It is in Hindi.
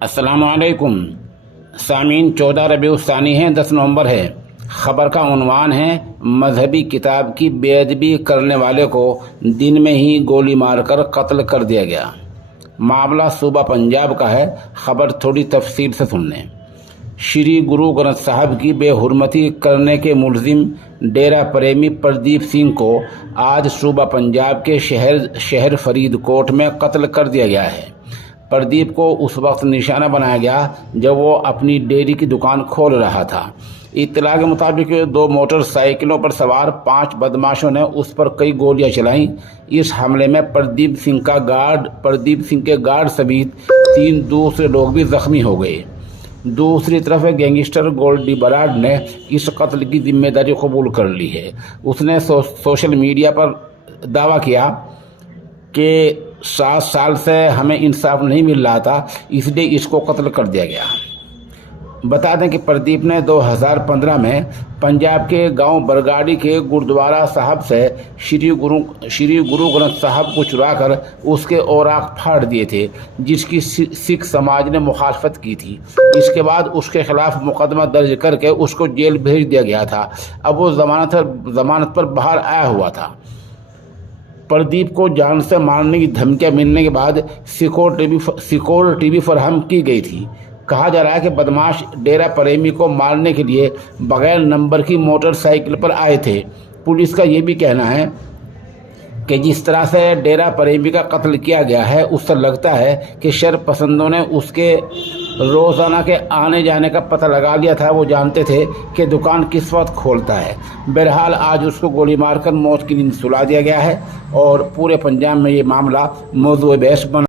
अस्सलामुअलैकुम सामीन। 14 रबीउल सानी है, 10 नवंबर है। ख़बर का उन्वान है, मजहबी किताब की बेअदबी करने वाले को दिन में ही गोली मारकर कत्ल कर दिया गया। मामला सूबा पंजाब का है। ख़बर थोड़ी तफसील से सुन लें। श्री गुरु ग्रंथ साहब की बेहुरमती करने के मुलजिम डेरा प्रेमी प्रदीप सिंह को आज सूबा पंजाब के शहर फरीदकोट में कत्ल कर दिया गया है। प्रदीप को उस वक्त निशाना बनाया गया जब वो अपनी डेयरी की दुकान खोल रहा था। इत्तला के मुताबिक 2 मोटरसाइकिलों पर सवार 5 बदमाशों ने उस पर कई गोलियां चलाईं। इस हमले में प्रदीप सिंह के गार्ड समेत 3 दूसरे लोग भी जख्मी हो गए। दूसरी तरफ गैंगस्टर गोल्डी बराड ने इस कत्ल की जिम्मेदारी कबूल कर ली है। उसने सोशल मीडिया पर दावा किया कि 7 साल से हमें इंसाफ नहीं मिल रहा था, इसलिए इसको कत्ल कर दिया गया। बता दें कि प्रदीप ने 2015 में पंजाब के गांव बरगाड़ी के गुरुद्वारा साहब से श्री गुरु ग्रंथ साहब को चुराकर उसके औराक फाड़ दिए थे, जिसकी सिख समाज ने मुखालफत की थी। इसके बाद उसके खिलाफ मुकदमा दर्ज करके उसको जेल भेज दिया गया था। अब वो जमानत पर बाहर आया हुआ था। प्रदीप को जान से मारने की धमकियां मिलने के बाद सिक्योरिटी भी फराहम की गई थी। कहा जा रहा है कि बदमाश डेरा प्रेमी को मारने के लिए बगैर नंबर की मोटरसाइकिल पर आए थे। पुलिस का ये भी कहना है कि जिस तरह से डेरा प्रेमी का कत्ल किया गया है, उससे लगता है कि शर पसंदों ने उसके रोज़ाना के आने जाने का पता लगा लिया था। वो जानते थे कि दुकान किस वक्त खोलता है। बहरहाल आज उसको गोली मारकर मौत की नींद सुला दिया गया है और पूरे पंजाब में ये मामला मौजूद बहस बना।